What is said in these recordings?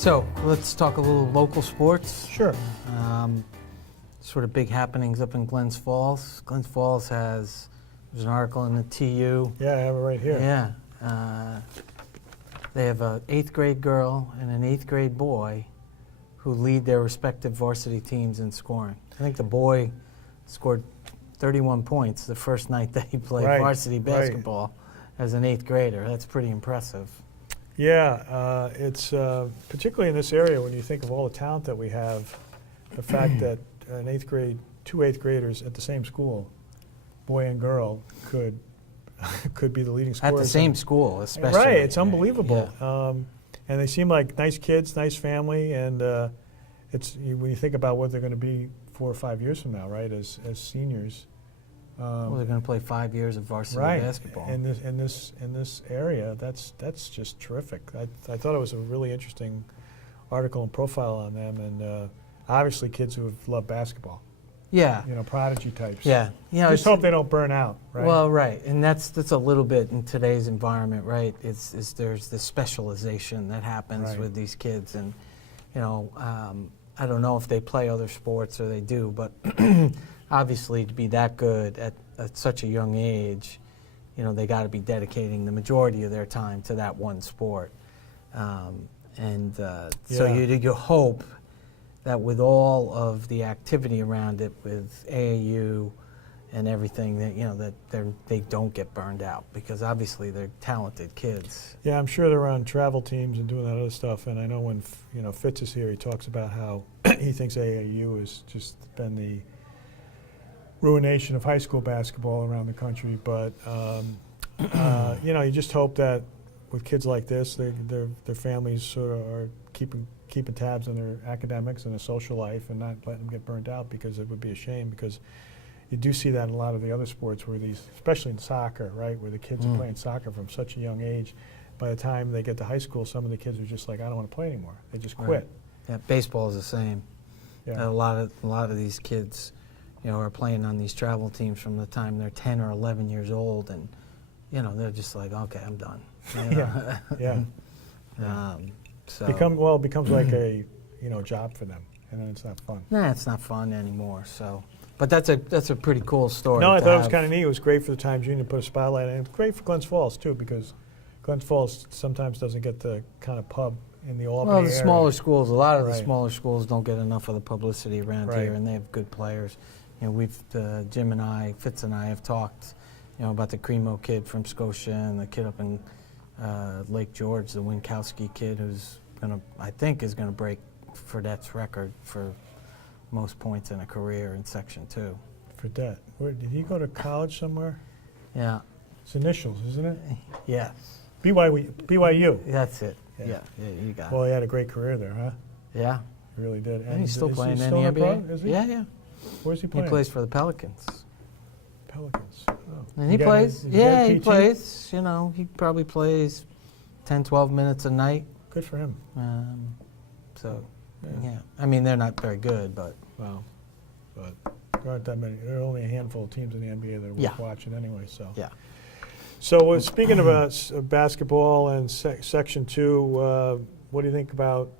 So let's talk a little local sports. Sure. Sort of big happenings up in Glens Falls. Glens Falls there's an article in the TU. Yeah, I have it right here. Yeah. They have an 8th grade girl and an 8th grade boy who lead their respective varsity teams in scoring. I think the boy scored 31 points the first night that he played varsity basketball as an 8th grader. That's pretty impressive. Yeah, it's particularly in this area when you think of all the talent that we have, the fact that an 8th grade, 2 8th graders at the same school, boy and girl, could be the leading scorers. At the same school, especially. Right, it's unbelievable. Yeah. And they seem like nice kids, nice family, and when you think about what they're going to be 4 or 5 years from now, right, as seniors. Well, they're going to play 5 years of varsity basketball. In this area, that's just terrific. I thought it was a really interesting article and profile on them, and obviously kids who have loved basketball. Yeah. You know, prodigy types. Yeah. You know, just hope they don't burn out, right? Well, right, and that's a little bit in today's environment, right? There's this specialization that happens with these kids, and you know, I don't know if they play other sports or they do, but obviously to be that good at such a young age, you know, they got to be dedicating the majority of their time to that one sport, so you hope that with all of the activity around it, with AAU and everything, that you know that they don't get burned out, because obviously they're talented kids. Yeah, I'm sure they're on travel teams and doing that other stuff. And I know when Fitz is here, he talks about how he thinks AAU has just been the ruination of high school basketball around the country. But you know, you just hope that with kids like this, their families sort of are keeping tabs on their academics and their social life and not letting them get burned out, because it would be a shame, because you do see that in a lot of the other sports where especially in soccer, right, where the kids are playing soccer from such a young age. By the time they get to high school, some of the kids are just like, I don't want to play anymore. They just quit. Right. Yeah, baseball is the same. Yeah. A lot of these kids, you know, are playing on these travel teams from the time they're 10 or 11 years old, and you know, they're just like, okay, I'm done. You know? Yeah. So it becomes like a job for them, and then it's not fun. Nah, it's not fun anymore. So, but that's a pretty cool story. No, I thought it was kind of neat. It was great for the Times Union to put a spotlight on it. It's great for Glens Falls too, because Glens Falls sometimes doesn't get the kind of pub in the Albany area. Well, the smaller schools, a lot of the smaller schools don't get enough of the publicity around here, and they have good players. You know, Jim and I, Fitz and I have talked, you know, about the Cremo kid from Scotia and the kid up in Lake George, the Winkowski kid, who's I think is gonna break Fredette's record for most points in a career in Section 2. Fredette, did he go to college somewhere? Yeah. It's initials, isn't it? Yes. BYU. That's it. Yeah, you got it. Well, he had a great career there, huh? Yeah. He really did. And he's still playing in the still NBA. Pro? Is he? Yeah. Where's he playing? He plays for the Pelicans. Pelicans. Oh. And he plays. Yeah, he plays. You know, he probably plays 10, 12 minutes a night. Good for him. Yeah. I mean, they're not very good, but. Well, but there aren't that many. There are only a handful of teams in the NBA that are worth watching anyway. So. Yeah. So speaking about basketball and Section 2, what do you think about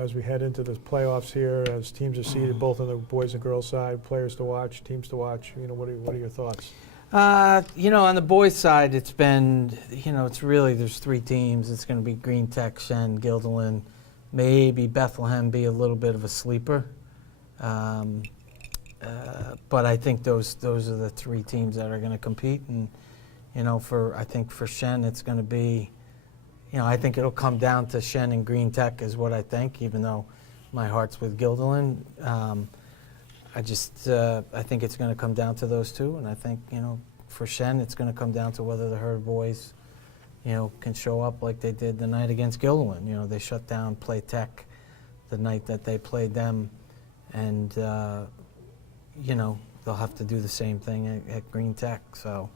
as we head into the playoffs here, as teams are seeded both on the boys and girls side, players to watch, teams to watch? You know, what are your thoughts? You know, on the boys' side, it's been, you know, it's really, there's 3 teams. It's going to be Green Tech, Shen, Guilderland, maybe Bethlehem be a little bit of a sleeper. But I think those are the 3 teams that are going to compete. And, you know, I think for Shen, it's going to be, you know, I think it'll come down to Shen and Green Tech is what I think, even though my heart's with Guilderland. I think it's going to come down to those 2, and I think, you know, for Shen, it's going to come down to whether the Herd boys, you know, can show up like they did the night against Guilderland. You know, they shut down Play Tech the night that they played them, and, you know, they'll have to do the same thing at Green Tech. So,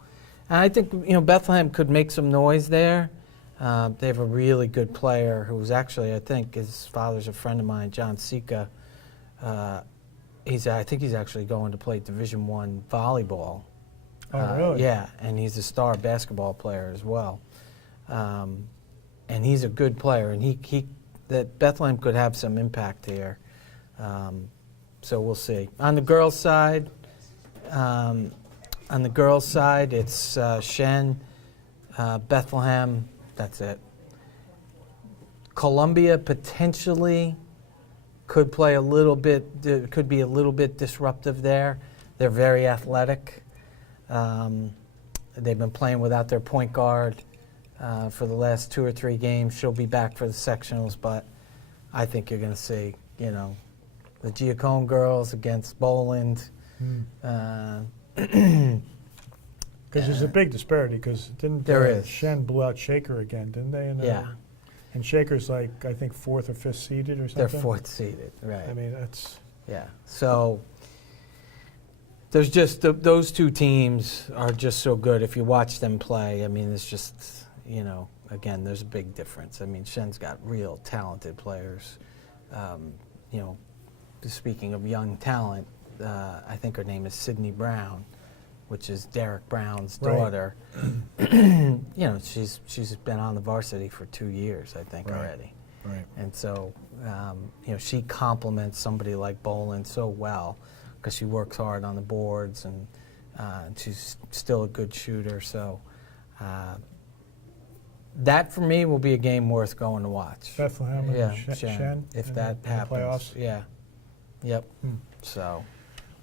and I think, you know, Bethlehem could make some noise there. They have a really good player who's actually, I think, his father's a friend of mine, John Sika. I think he's actually going to play Division I volleyball. Oh, really? Yeah, and he's a star basketball player as well. And he's a good player, and he that Bethlehem could have some impact here. So we'll see. On the girls' side, it's Shen, Bethlehem. That's it. Columbia potentially could play a little bit. Could be a little bit disruptive there. They're very athletic. They've been playing without their point guard for the last 2 or 3 games. She'll be back for the sectionals, but I think you're going to see, the Giacone girls against Boland. Because there's a big disparity. Because Shen blew out Shaker again, didn't they? Yeah. And Shaker's I think 4th or 5th seeded or something. They're 4th seeded, right? I mean, that's So there's just those 2 teams are just so good. If you watch them play, I mean, it's just again, there's a big difference. I mean, Shen's got real talented players. Speaking of young talent, I think her name is Sydney Brown, which is Derek Brown's daughter. She's been on the varsity for 2 years, I think, already. Right. And so, she complements somebody like Boland so well because she works hard on the boards and she's still a good shooter. So that, for me, will be a game worth going to watch. Bethlehem and Shen, if that happens. Playoffs? Yeah. Yep. So.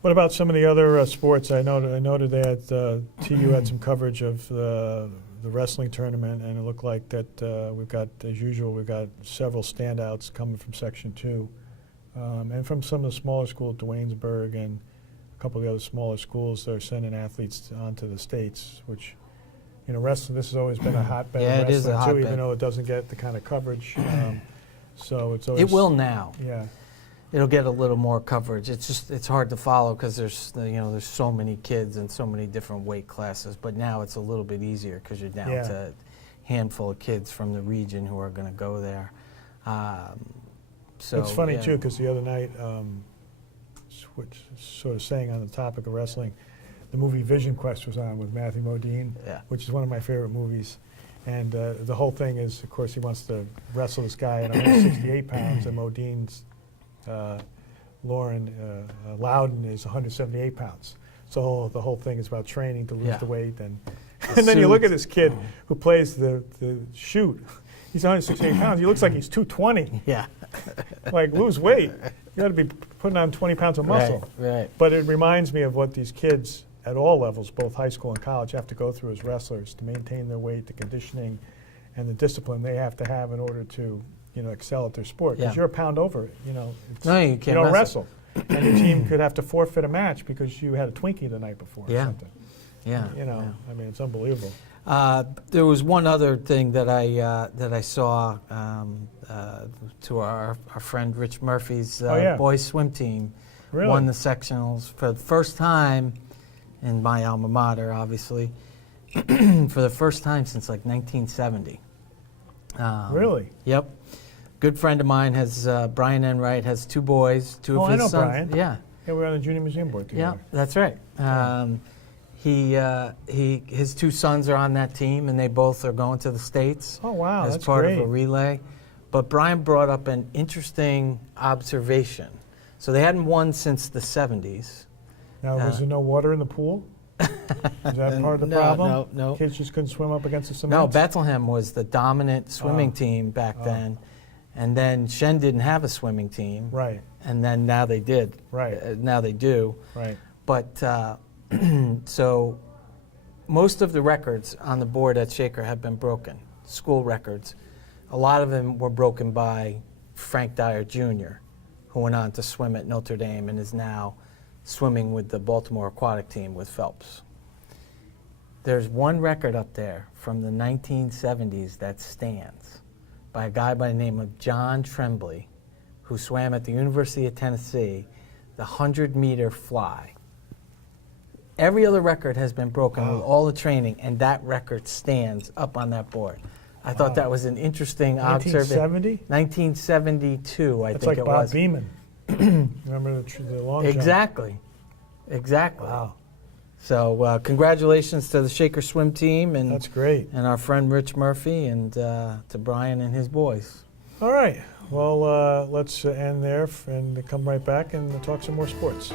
What about some of the other sports? I noted that TU had some coverage of the wrestling tournament, and it looked like that we've got, as usual, we've got several standouts coming from Section 2, and from some of the smaller schools, Waynesburg and a couple of the other smaller schools that are sending athletes onto the states, which, wrestling, this has always been a hotbed of wrestling, it is a hotbed. too, even though it doesn't get the kind of coverage. So it's always... It will now. Yeah. It'll get a little more coverage. It's hard to follow because there's so many kids and so many different weight classes. But now it's a little bit easier because you're down to a handful of kids from the region who are going to go there. So it's funny too because the other night, sort of saying on the topic of wrestling, the movie Vision Quest was on with Matthew Modine, which is one of my favorite movies. And the whole thing is, of course, he wants to wrestle this guy at 168 pounds, and Modine's Lauren Loudon is 178 pounds. So the whole thing is about training to lose the weight. And then you look at this kid who plays the shoot. He's 168 pounds. He looks like he's 220. Yeah. Lose weight. You got to be putting on 20 pounds of muscle. Right. But it reminds me of what these kids at all levels, both high school and college, have to go through as wrestlers to maintain their weight, the conditioning, and the discipline they have to have in order to excel at their sport. Because you're a pound over it. No, you can't. You don't wrestle. And your team could have to forfeit a match because you had a Twinkie the night before or something. Yeah. I mean, it's unbelievable. There was one other thing that I saw to our friend Rich Murphy's boys swim team won the sectionals for the first time in my alma mater, obviously, for the first time since 1970. Really? Yep. Good friend of mine has Brian Enright has 2 boys, 2 of his sons. Brian. Yeah. Yeah, we're on the Junior Museum board together. Yeah, that's right. His 2 sons are on that team, and they both are going to the States. Oh, wow, as that's part great. of a relay. But Brian brought up an interesting observation. So they hadn't won since the 70s. Now, was there no water in the pool? Is that part of the problem? No. Kids just couldn't swim up against the cement? No, Bethlehem was the dominant swimming team back then. And then Shen didn't have a swimming team. Right. And then now they did. Right. Now they do. Right. But so most of the records on the board at Shaker have been broken, school records. A lot of them were broken by Frank Dyer Jr., who went on to swim at Notre Dame and is now swimming with the Baltimore aquatic team with Phelps. There's one record up there from the 1970s that stands by a guy by the name of John Tremblay, who swam at the University of Tennessee, the 100-meter fly. Every other record has been broken with all the training, and that record stands up on that board. I thought that was an interesting observation. 1970? 1972, I That's think like it Bob was. Beeman. Remember the long jump? Exactly. Wow. So congratulations to the Shaker swim team and that's great. And our friend Rich Murphy and to Brian and his boys. All right. Well, let's end there and come right back and talk some more sports.